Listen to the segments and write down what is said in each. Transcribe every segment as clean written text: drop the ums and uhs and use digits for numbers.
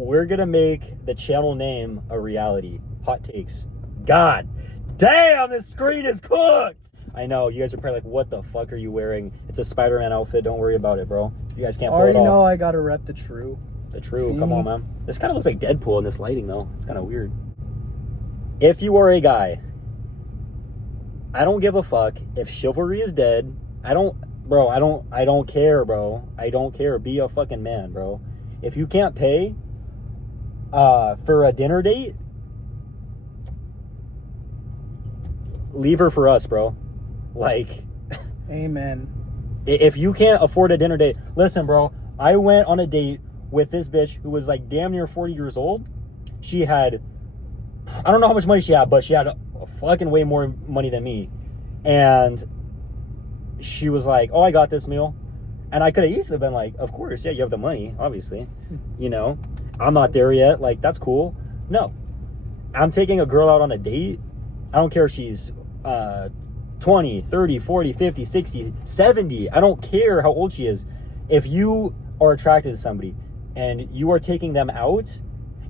we're gonna make the channel name a reality. Hot takes. God damn, this screen is cooked. I know, you guys are probably like, what the fuck are you wearing? It's a Spider-Man outfit. Don't worry about it, bro. You guys can't pull it off. Already know I gotta rep the true. The true, come on, man. This kind of looks like Deadpool in this lighting, though. It's kind of weird. If you are a guy, I don't give a fuck if chivalry is dead. I don't care, bro. I don't care. Be a fucking man, bro. If you can't pay for a dinner date, leave her for us, bro. Like, amen. If you can't afford a dinner date, listen, bro. I went on a date with this bitch who was like damn near 40 years old. She had, I don't know how much money she had, but she had a fucking way more money than me. And she was like, oh, I got this meal. And I could have easily been like, of course, yeah, you have the money, obviously. You know, I'm not there yet. Like, that's cool. No. I'm taking a girl out on a date. I don't care if she's 20, 30, 40, 50, 60, 70. I don't care how old she is. If you are attracted to somebody and you are taking them out,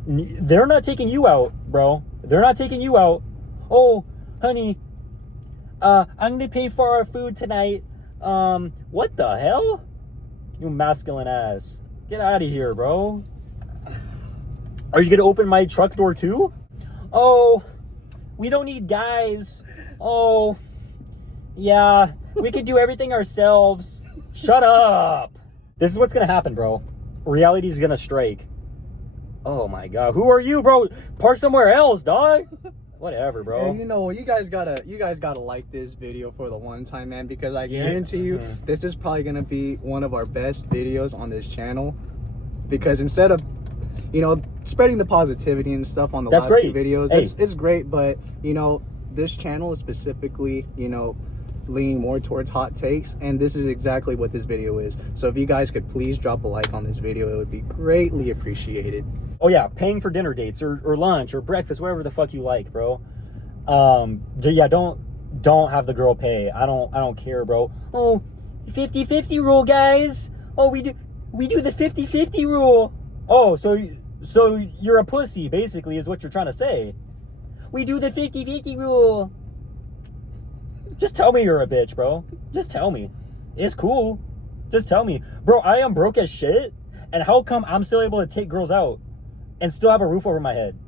they're not taking you out, bro. They're not taking you out. Oh, honey, I'm going to pay for our food tonight. What the hell? You masculine ass. Get out of here, bro. Are you going to open my truck door too? Oh, we don't need guys. Oh, yeah, we could do everything ourselves. Shut up. This is what's going to happen, bro. Reality's going to strike. Oh my God. Who are you, bro? Park somewhere else, dog. Whatever, bro. Hey, you know, you guys gotta like this video for the one time, man, because I guarantee you this is probably gonna be one of our best videos on this channel. Because instead of, you know, spreading the positivity and stuff on the last two videos, it's great, but you know, this channel is specifically, you know, leaning more towards hot takes, and this is exactly what this video is. So if you guys could please drop a like on this video, it would be greatly appreciated. Oh yeah, paying for dinner dates or lunch or breakfast, whatever the fuck you like, bro. Yeah, don't have the girl pay. I don't care, bro. Oh, 50-50 rule, guys. Oh, we do the 50-50 rule. Oh, so you're a pussy, basically, is what you're trying to say. We do the 50-50 rule. Just tell me you're a bitch, bro. Just tell me. It's cool. Just tell me. Bro, I am broke as shit, and how come I'm still able to take girls out and still have a roof over my head?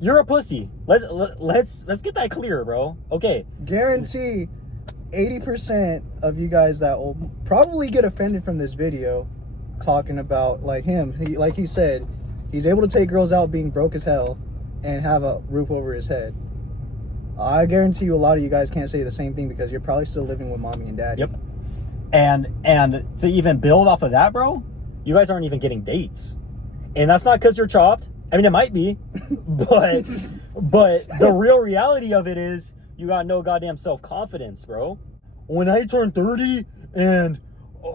You're a pussy. Let's get that clear, bro. Okay. Guarantee 80% of you guys that will probably get offended from this video talking about like him. Like he said, he's able to take girls out being broke as hell and have a roof over his head. I guarantee you a lot of you guys can't say the same thing because you're probably still living with mommy and daddy. Yep. And to even build off of that, bro, you guys aren't even getting dates. And that's not because you're chopped. I mean, it might be, but the real reality of it is you got no goddamn self-confidence, bro. When I turn 30 and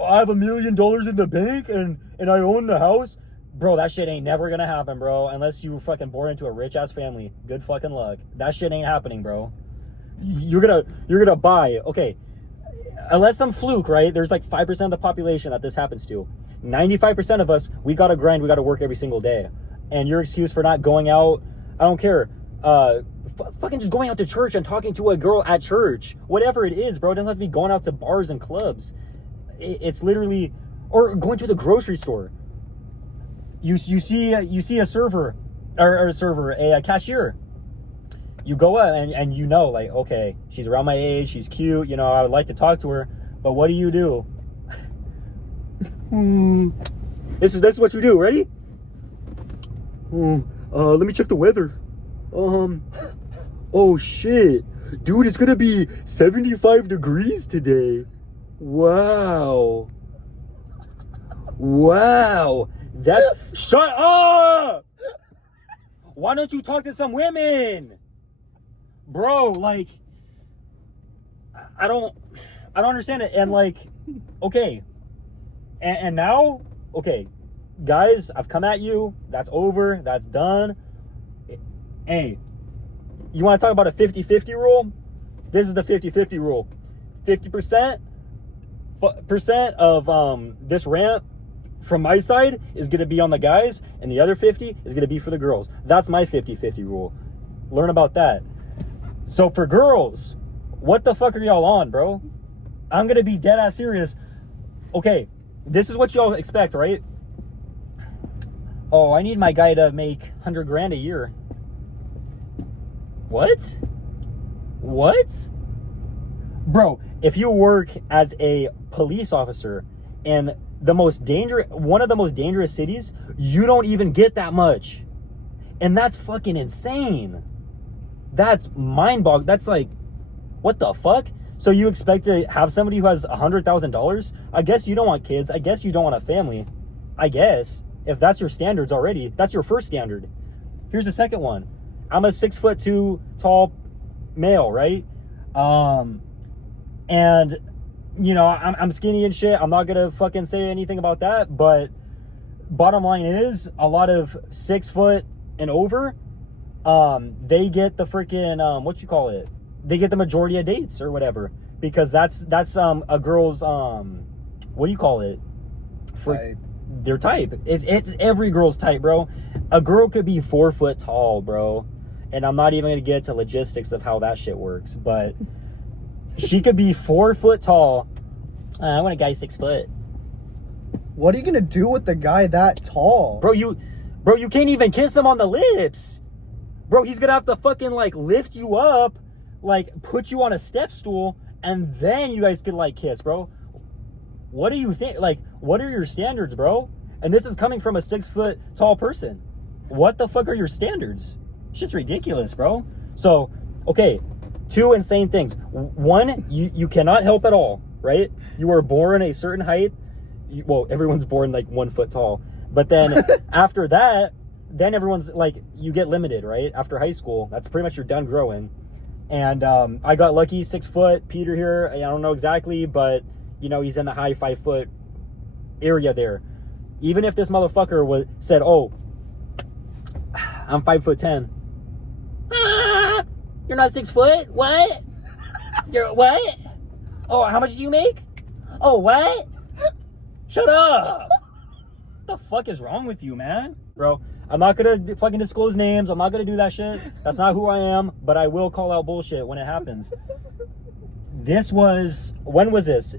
I have $1 million in the bank and I own the house, bro, that shit ain't never gonna happen, bro, unless you fucking born into a rich-ass family. Good fucking luck. That shit ain't happening, bro. You're gonna buy, okay, unless some fluke, right? There's like 5% of the population that this happens to. 95% of us, we gotta grind, we gotta work every single day. And your excuse for not going out, I don't care, fucking just going out to church and talking to a girl at church. Whatever it is, bro, it doesn't have to be going out to bars and clubs. It's literally, or going to the grocery store. You see a server, a cashier. You go up and you know, like, okay, she's around my age, she's cute, you know, I would like to talk to her, but what do? This is what you do. Ready? Let me check the weather. Oh shit, dude, it's gonna be 75 degrees today. Wow. That's shut up. Why don't you talk to some women, bro? Like, I don't understand it. And like, okay, and now, okay, guys, I've come at you. That's over. That's done. Hey, you want to talk about a 50-50 rule? This is the 50-50 rule. 50% of this rant from my side is going to be on the guys, and the other 50 is going to be for the girls. That's my 50-50 rule. Learn about that. So for girls, what the fuck are y'all on, bro? I'm going to be dead ass serious. Okay, this is what y'all expect, right? Oh, I need my guy to make 100 grand a year. What? Bro, if you work as a police officer in one of the most dangerous cities, you don't even get that much. And that's fucking insane. That's mind-boggling. That's like, what the fuck? So you expect to have somebody who has $100,000? I guess you don't want kids. I guess you don't want a family. I guess. If that's your standards already, that's your first standard. Here's the second one. I'm a 6'2" tall male, right? And you know, I'm skinny and shit. I'm not gonna fucking say anything about that, but bottom line is a lot of 6 foot and over, they get the freaking what you call it? They get the majority of dates or whatever, because that's a girl's what do you call it? Type. Their type. It's every girl's type, bro. A girl could be 4 foot tall, bro. And I'm not even gonna get to logistics of how that shit works, but she could be 4 foot tall. I want a guy 6 foot. What are you gonna do with the guy that tall? Bro, you can't even kiss him on the lips. Bro, he's gonna have to fucking like lift you up, like put you on a step stool, and then you guys could like kiss, bro. What do you think? Like, what are your standards, bro? And this is coming from a 6 foot tall person. What the fuck are your standards? Shit's ridiculous, bro. So, okay, 2 insane things. 1, you cannot help at all, right? You were born a certain height. Well, everyone's born like 1 foot tall. But then after that, then everyone's like, you get limited, right? After high school, that's pretty much you're done growing. And I got lucky, 6 foot. Peter here, I don't know exactly, but you know, he's in the high 5 foot area there. Even if this motherfucker said, oh, I'm 5'10". You're not 6 foot? What? You're what? Oh, how much do you make? Oh, what? Shut up. What the fuck is wrong with you, man? Bro, I'm not gonna fucking disclose names. I'm not gonna do that shit. That's not who I am, but I will call out bullshit when it happens. When was this?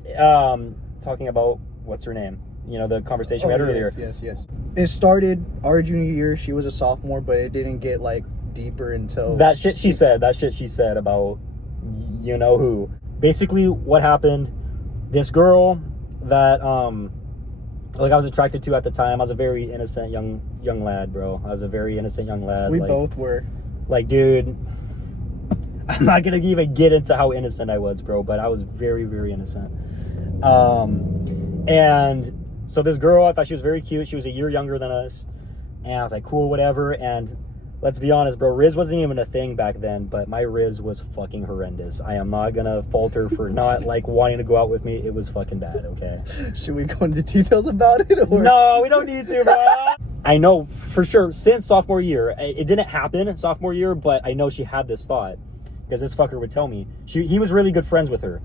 Talking about, what's her name? You know, the conversation we had earlier. Yes. It started our junior year. She was a sophomore, but it didn't get like deeper until that shit she said about you know who. Basically what happened, this girl that like I was attracted to at the time, I was a very innocent young lad, bro. I was a very innocent young lad. We both were. Like, dude, I'm not gonna even get into how innocent I was, bro, but I was very, very innocent. And so this girl, I thought she was very cute. She was a year younger than us. And I was like, cool, whatever. And let's be honest, bro, Riz wasn't even a thing back then, but my Riz was fucking horrendous. I am not gonna falter for not like wanting to go out with me. It was fucking bad, okay? Should we go into details about it? Or? No, we don't need to, bro. I know for sure since sophomore year, it didn't happen sophomore year, but I know she had this thought because this fucker would tell me. He was really good friends with her,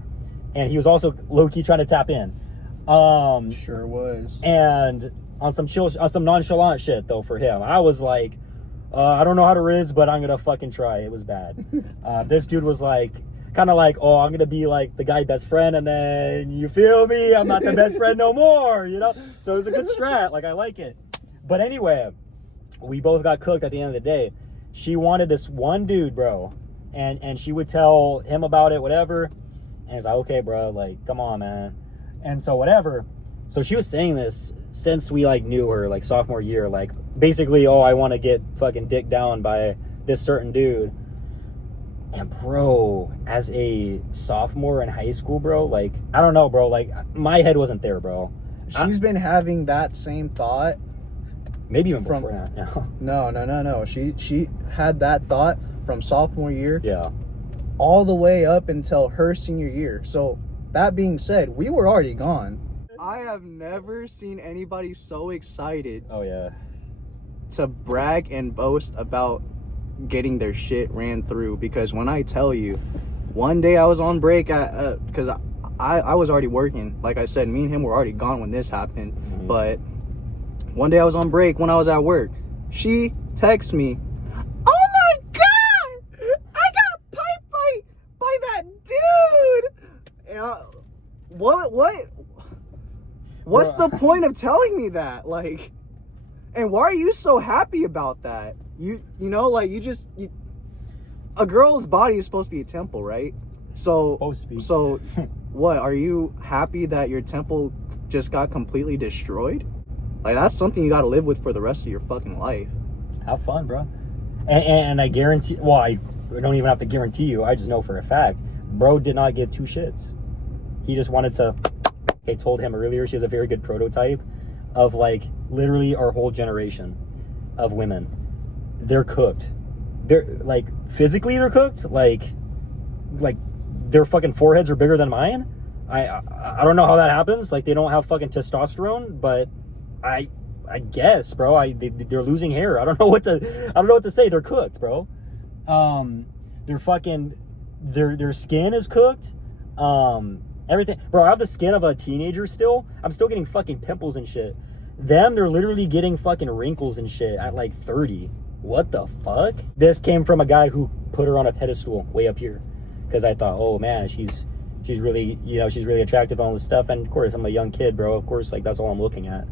and he was also low-key trying to tap in. Sure was. And on some nonchalant shit though for him, I was like, I don't know how to Riz, but I'm gonna fucking try. It was bad. This dude was like, kind of like, oh, I'm gonna be like the guy best friend, and then you feel me, I'm not the best friend no more, you know. So it was a good strat. Like, I like it. But anyway, we both got cooked at the end of the day. She wanted this one dude, bro, and she would tell him about it, whatever. And he's like, okay, bro, like, come on, man. And so whatever. So she was saying this since we like knew her, like sophomore year, like basically, oh, I want to get fucking dicked down by this certain dude. And bro, as a sophomore in high school, bro, like, I don't know, bro, like my head wasn't there, bro. She's been having that same thought. Maybe even before that. No. She had that thought from sophomore year. Yeah. All the way up until her senior year. So that being said, we were already gone. I have never seen anybody so excited. Oh yeah. To brag and boast about getting their shit ran through, because when I tell you, one day I was on break because I was already working. Like I said, me and him were already gone when this happened. Mm-hmm. But One day I was on break when I was at work. She texts me, "Oh my God, I got piped by that dude." And what's the point of telling me that? Like, and why are you so happy about that? You know, like a girl's body is supposed to be a temple, right? So what, are you happy that your temple just got completely destroyed? Like, that's something you got to live with for the rest of your fucking life. Have fun, bro. And I guarantee, well, I don't even have to guarantee you, I just know for a fact, bro did not give two shits. He just wanted to, I told him earlier, she has a very good prototype of, like, literally our whole generation of women. They're cooked. They're, like, physically they're cooked. Like their fucking foreheads are bigger than mine. I don't know how that happens. Like, they don't have fucking testosterone, but I guess, bro, they're losing hair. I don't know what to say. They're cooked, bro. They're fucking, their skin is cooked. Everything, bro. I have the skin of a teenager still. I'm still getting fucking pimples and shit. They're literally getting fucking wrinkles and shit at like 30. What the fuck? This came from a guy who put her on a pedestal way up here, because I thought, oh man, she's really, you know, she's really attractive and all this stuff. And of course, I'm a young kid, bro. Of course, like, that's all I'm looking at.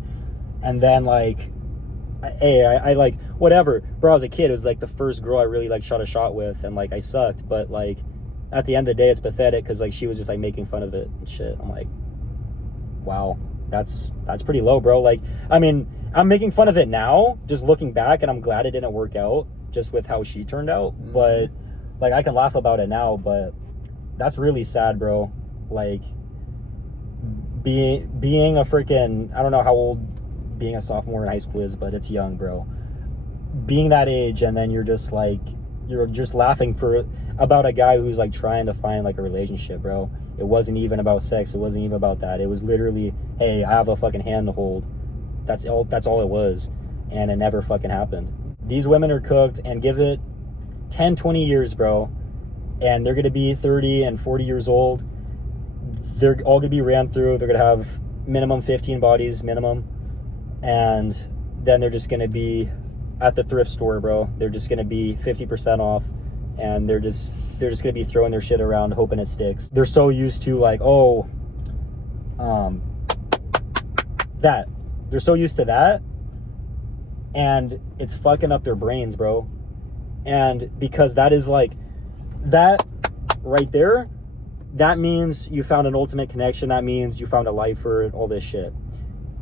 And then, like, I like, whatever, bro. I was a kid. It was like the first girl I really like shot a shot with, and like I sucked. But like, at the end of the day, it's pathetic, because like she was just like making fun of it and shit. I'm like, wow, that's pretty low, bro. Like, I mean, I'm making fun of it now, just looking back, and I'm glad it didn't work out just with how she turned out. Mm-hmm. But like, I can laugh about it now, but that's really sad, bro. Like, being a freaking, I don't know how old being a sophomore in high school is, but it's young, bro. Being that age, and then you're just like, you're just laughing about a guy who's like trying to find like a relationship, bro. It wasn't even about sex. It wasn't even about that. It was literally, hey, I have a fucking hand to hold. That's all it was. And it never fucking happened. These women are cooked, and give it 10, 20 years, bro, and they're going to be 30 and 40 years old. They're all going to be ran through. They're going to have minimum 15 bodies, minimum. And then they're just going to be at the thrift store, bro. They're just going to be 50% off. And they're just going to be throwing their shit around, hoping it sticks. They're so used to, like, that. They're so used to that. And it's fucking up their brains, bro. And because that is like, that right there, that means you found an ultimate connection. That means you found a lifer, all this shit.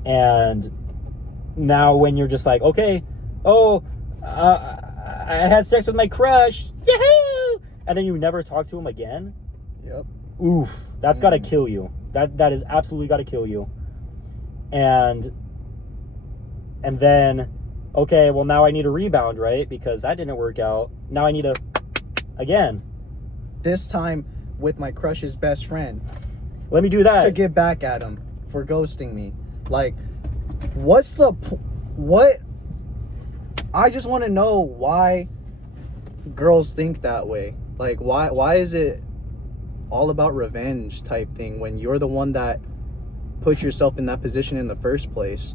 And now when you're just like, okay, I had sex with my crush, yahoo! And then you never talk to him again. Yep. Oof, that's gotta kill you. That is absolutely gotta kill you. And then, okay, well, now I need a rebound, right? Because that didn't work out. Now I need a, again. This time with my crush's best friend. Let me do that. To get back at him for ghosting me. Like, what? I just want to know why girls think that way. Like, why is it all about revenge type thing when you're the one that put yourself in that position in the first place?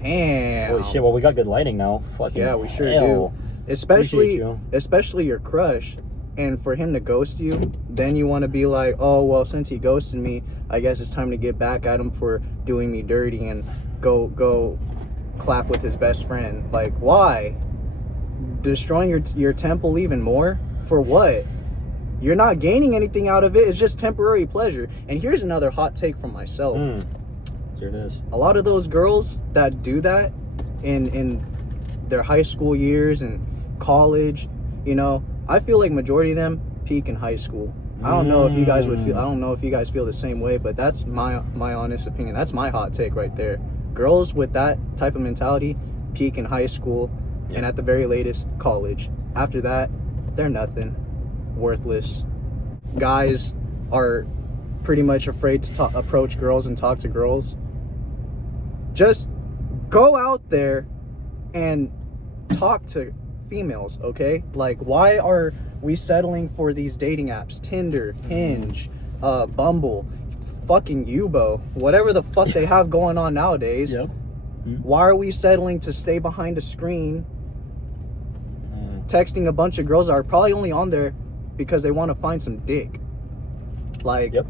Damn. Holy shit, well, we got good lighting now. Fucking yeah, we sure hell. do. Especially your crush. And for him to ghost you, then you want to be like, oh, well, since he ghosted me, I guess it's time to get back at him for doing me dirty and go clap with his best friend. Like, why? Destroying your temple even more? For what? You're not gaining anything out of it. It's just temporary pleasure. And here's another hot take from myself. Here it is. A lot of those girls that do that in their high school years and college, you know, I feel like majority of them peak in high school. I don't know if you guys feel the same way, but that's my honest opinion. That's my hot take right there. Girls with that type of mentality peak in high school and at the very latest college. After that, they're nothing. Worthless. Guys are pretty much afraid to approach girls and talk to girls. Just go out there and talk to females, okay? Like, why are we settling for these dating apps? Tinder, Hinge, Bumble, fucking Yubo, whatever the fuck they have going on nowadays. Yep. Why are we settling to stay behind a screen, texting a bunch of girls that are probably only on there because they want to find some dick? Like, Yep.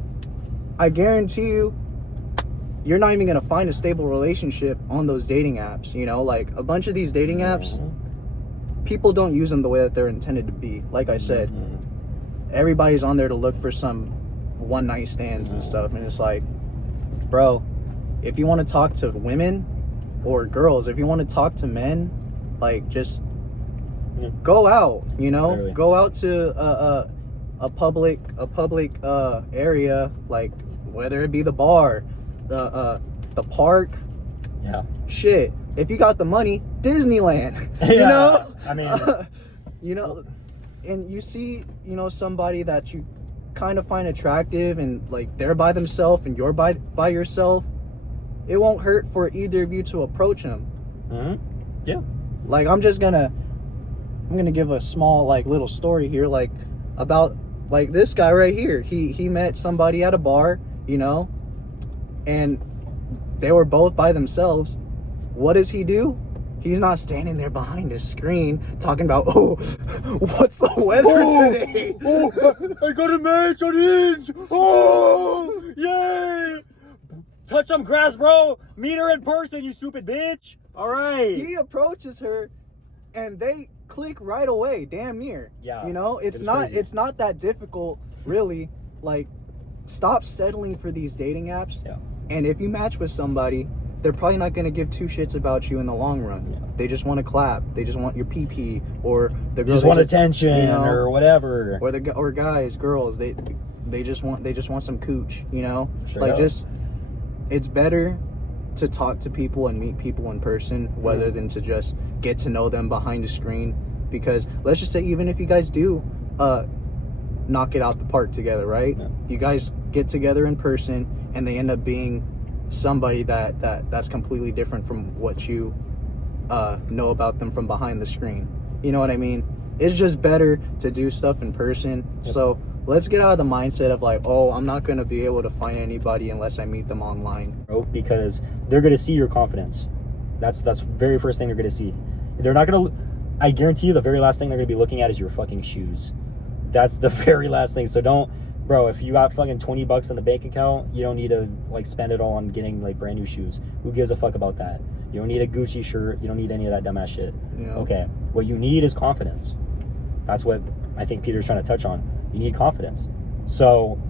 I guarantee you, you're not even going to find a stable relationship on those dating apps. You know, like a bunch of these dating apps, people don't use them the way that they're intended to be. Like I said, everybody's on there to look for some one night stands and stuff. And it's like, bro, if you want to talk to women or girls, if you want to talk to men, like, just go out, you know, Literally. go out to a public area, like whether it be the bar, the park, shit. If you got the money, Disneyland, you know. I mean, you know, and you see, you know, somebody that you kind of find attractive, and like they're by themselves and you're by yourself, it won't hurt for either of you to approach him. Yeah. Like, I'm gonna give a small, like, little story here, like, about, like, this guy right here. He met somebody at a bar, you know, and they were both by themselves. What does he do? He's not standing there behind a screen talking about, oh, what's the weather today? Oh, I got a match on Hinge. Oh, yay. Touch some grass, bro. Meet her in person, you stupid bitch. All right. He approaches her and they click right away, damn near. Yeah. You know, it's not that difficult, really. Like, stop settling for these dating apps. Yeah. And if you match with somebody, they're probably not going to give two shits about you in the long run. Yeah. They just want to clap. They just want your pee-pee, or the girls just want attention, you know, or whatever. Or guys, girls, they just want some cooch, you know? Sure. Like, just, it's better to talk to people and meet people in person rather than to just get to know them behind a screen. Because let's just say, even if you guys do knock it out the park together, right? Yeah. You guys get together in person and they end up being somebody that's completely different from what you know about them from behind the screen. You know what I mean? It's just better to do stuff in person. Yep. So let's get out of the mindset of like, oh, I'm not going to be able to find anybody unless I meet them online. Because they're going to see your confidence. That's the very first thing they're going to see. They're not going to, I guarantee you, the very last thing they're going to be looking at is your fucking shoes. That's the very last thing. So don't, bro, if you got fucking $20 in the bank account, you don't need to like spend it all on getting like brand new shoes. Who gives a fuck about that? You don't need a Gucci shirt. You don't need any of that dumbass shit. Yeah. Okay. What you need is confidence. That's what I think Peter's trying to touch on. You need confidence. So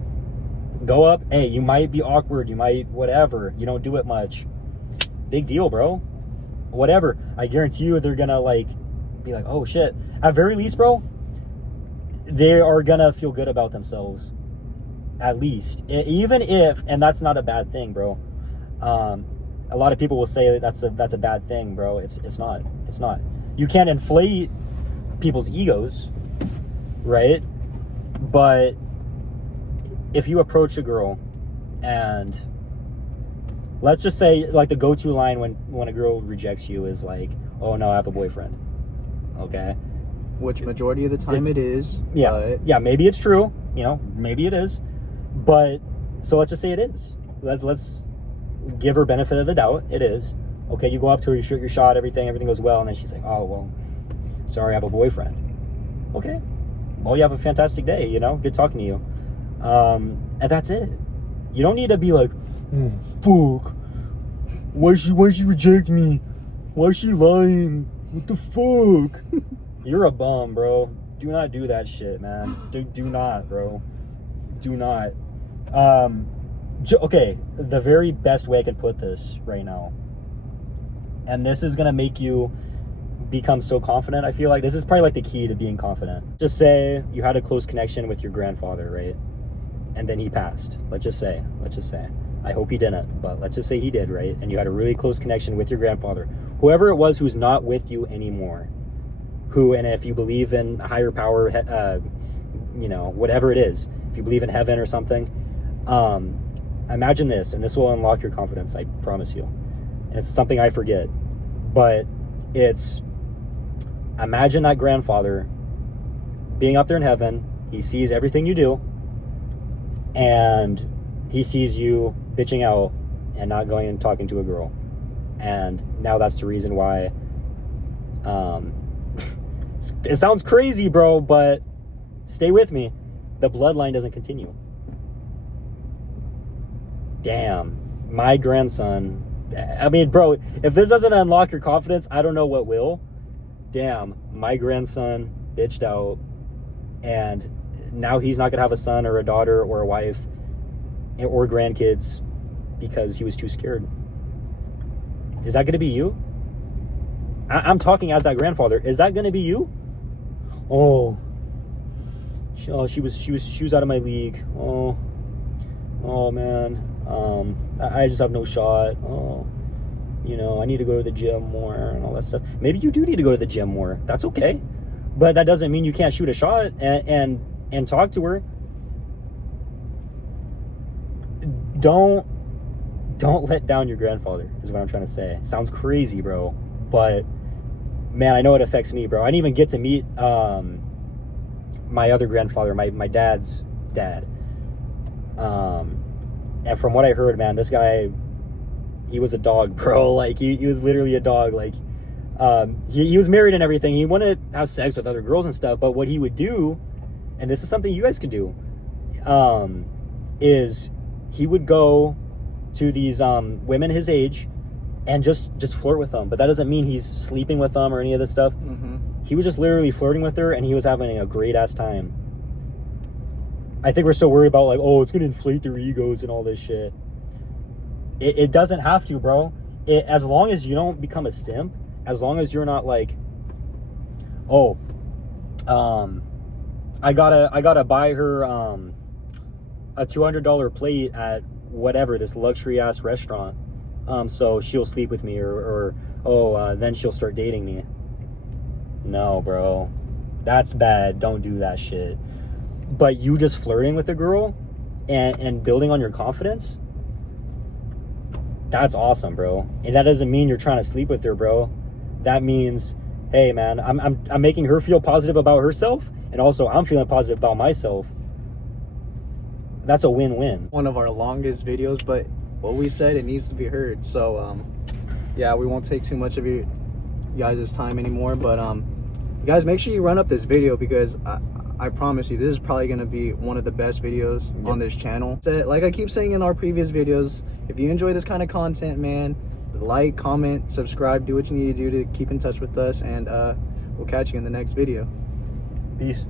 go up. Hey, you might be awkward. You might whatever. You don't do it much. Big deal, bro. Whatever. I guarantee you they're going to like be like, oh shit. At very least, bro, they are going to feel good about themselves. At least. Even if, and that's not a bad thing, bro. A lot of people will say that's a bad thing, bro. It's not. It's not. You can't inflate people's egos, right? But if you approach a girl and let's just say like the go-to line when a girl rejects you is like, oh no, I have a boyfriend. Okay. Which majority of the time it is. Yeah. But... yeah, maybe it's true. You know, maybe it is. But so let's just say it is. Let's give her benefit of the doubt. It is. Okay, you go up to her, you shoot your shot, everything goes well, and then she's like, oh well, sorry, I have a boyfriend. Okay. Well, you have a fantastic day, you know? Good talking to you. And that's it. You don't need to be like, oh, fuck. Why she reject me? Why is she lying? What the fuck? You're a bum, bro. Do not do that shit, man. Do not, bro. Do not. Okay, the very best way I can put this right now, and this is going to make you become so confident. I feel like this is probably like the key to being confident. Just say you had a close connection with your grandfather, right? And then he passed. Let's just say. I hope he didn't, but let's just say he did, right? And you had a really close connection with your grandfather. Whoever it was who's not with you anymore. And if you believe in higher power, you know, whatever it is, if you believe in heaven or something, imagine this, and this will unlock your confidence, I promise you. And it's something I forget, but it's, imagine that grandfather being up there in heaven. He sees everything you do, and he sees you bitching out and not going and talking to a girl. And now that's the reason why. It sounds crazy, bro, but stay with me. The bloodline doesn't continue. Damn, my grandson. I mean, bro, if this doesn't unlock your confidence, I don't know what will. Damn, my grandson bitched out, and now he's not gonna have a son or a daughter or a wife or grandkids because he was too scared. Is that gonna be you? I'm talking as that grandfather. Is that gonna be you? Oh, she was out of my league. Oh man. I just have no shot. Oh, I need to go to the gym more and all that stuff. Maybe you do need to go to the gym more. That's okay, but that doesn't mean you can't shoot a shot and talk to her. Don't let down your grandfather, is what I'm trying to say. Sounds crazy, bro, but man, I know it affects me, bro. I didn't even get to meet my other grandfather, my dad's dad. And from what I heard, man, this guy, he was a dog, bro. Like, he was literally a dog. Like, he was married and everything. He wanted to have sex with other girls and stuff, but what he would do, and this is something you guys could do, is he would go to these women his age and just flirt with them. But that doesn't mean he's sleeping with them or any of this stuff. Mm-hmm. He was just literally flirting with her, and he was having a great ass time. I think we're so worried about, like, oh, it's gonna inflate their egos and all this shit. It doesn't have to, bro. As long as you don't become a simp, as long as you're not like, oh, I gotta buy her a $200 plate at whatever, this luxury ass restaurant, so she'll sleep with me, or then she'll start dating me. No, bro, that's bad. Don't do that shit. But you just flirting with a girl and building on your confidence, that's awesome, bro. And that doesn't mean you're trying to sleep with her, bro. That means, hey, man, I'm making her feel positive about herself, and also I'm feeling positive about myself. That's a win-win. One of our longest videos, but what we said, it needs to be heard. So yeah, we won't take too much of you guys' time anymore, but you guys, make sure you run up this video, because I promise you, this is probably going to be one of the best videos on this channel. Like I keep saying in our previous videos, if you enjoy this kind of content, man, like, comment, subscribe, do what you need to do to keep in touch with us, and we'll catch you in the next video. Peace.